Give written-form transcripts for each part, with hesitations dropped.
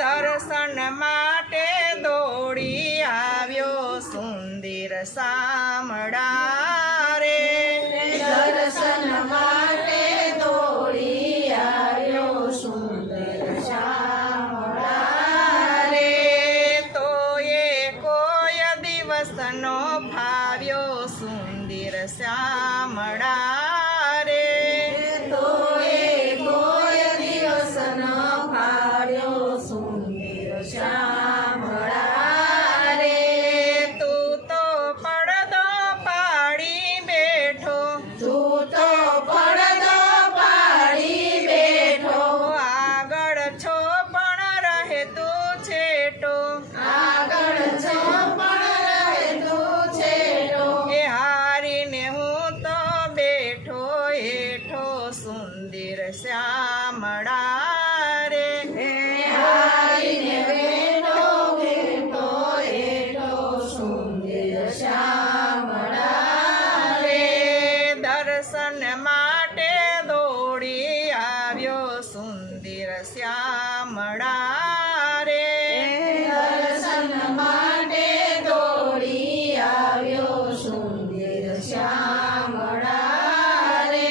દર્શન માટે દોડી આવ્યો સુંદર શામળા રે દર્શન માટે દોડી આવ્યો સુંદર શામળા રે તો એ કોઈ દિવસનો ભાવ્યો સુંદર શામળા રે તો એ કોઈ દિવસનો ભાળ્યો સુંદર શામળા રે તું તો પડદો પાડી બેઠો તું તો પડદો પાડી બેઠો આગળ છો પણ રહે તું છેટો આગળ છો પણ રહે તું છેટો એ હારીને હું તો બેઠો હેઠો સુંદર શ્યામળા રે હારીને બેઠો બેઠો એઠો સુંદર શામળા રે દર્શન માટે દોડી આવ્યો સુંદર શ્યામળા રે દર્શન માટે દોડી આવ્યો સુંદર શ્યામળા રે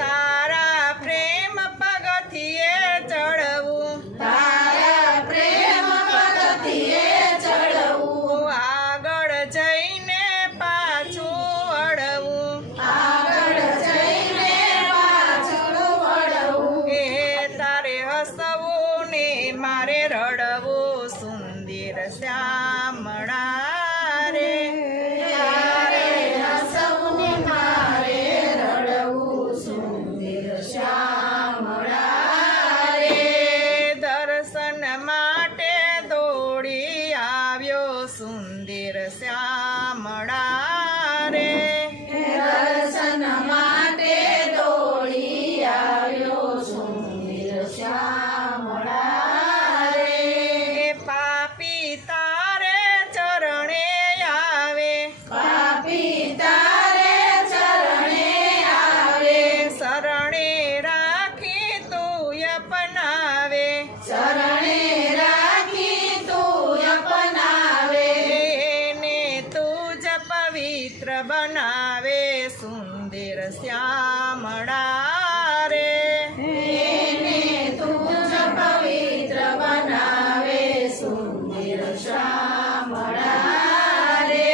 તારા પ્રેમ પગથિયે ચડવું તારા પ્રેમ પગથિયે ચડવું આગળ જઈને પાછું અડવું આગળ જઈને પાછળ વળવું એ તારે હસવું ને મારે રડવું સુંદર શ્યામળા રે તારે હસવું ને મારે રડવું સુંદર શ્યામળા રે દર્શન માટે દોડી આવ્યો સુંદર શ્યામળા રે દર્શન માટે દોડી આવ્યો સુંદર શ્યામળા રે પાપી તારે ચરણે આવે પાપી તારે ચરણે આવે શરણે રાખી તું અપનાવે ચરણે રાખી તું અપનાવે એને તું જ પવિત્ર બનાવે સુંદર શ્યામળા રે એને તું જ પવિત્ર બનાવે સુંદર શ્યામળા રે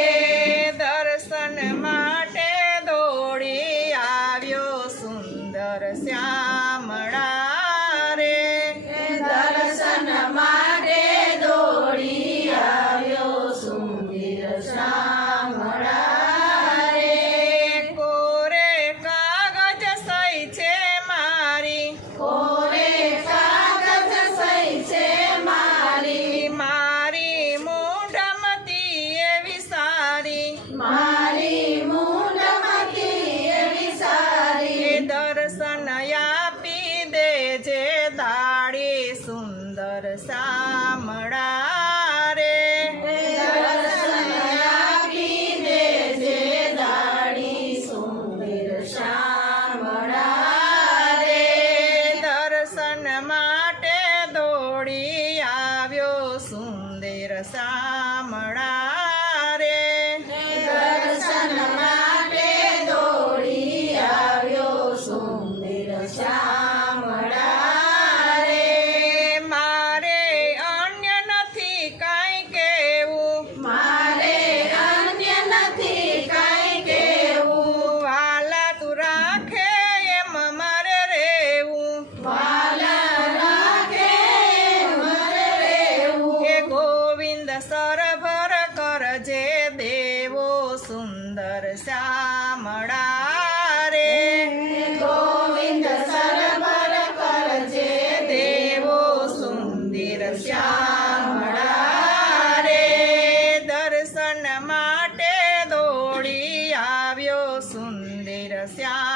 દર્શન માટે દોડી આવ્યો સુંદર શ્યામળા રે દર્શન માટે દોડી આવ્યો સુંદર શ્યામળા રે કોરે કાગજ સહી છે મારી કોરે કાગજ સહી છે મારી મારી મૂઢમતી એવી સારી મારી મૂંઢમતી એવી સારી દર્શન આપી દેજે દાડી સુંદર શામળા રે દર્શન આપી દેજે દાડી સુંદર શ્યામળા રે દર્શન માટે દોડી આવ્યો સુંદર શામળા રે દર્શન માટે દોડી આવ્યો સુંદર શ્યામળા રે મારે અન્ય નથી કાંઈ કેવું મારે અન્ય નથી કાંઈ કેવું વાલા તું રાખે એમ મારે રેવું વાલા રાખે મરે રેવું એ ગોવિંદ સરભર કરજે દેવો સુંદર શ્યામળા રે ગોવિંદ સરભર કરજે દેવો સુંદર શ્યામળા રે દર્શન માટે દોડી આવ્યો સુંદર શ્યામ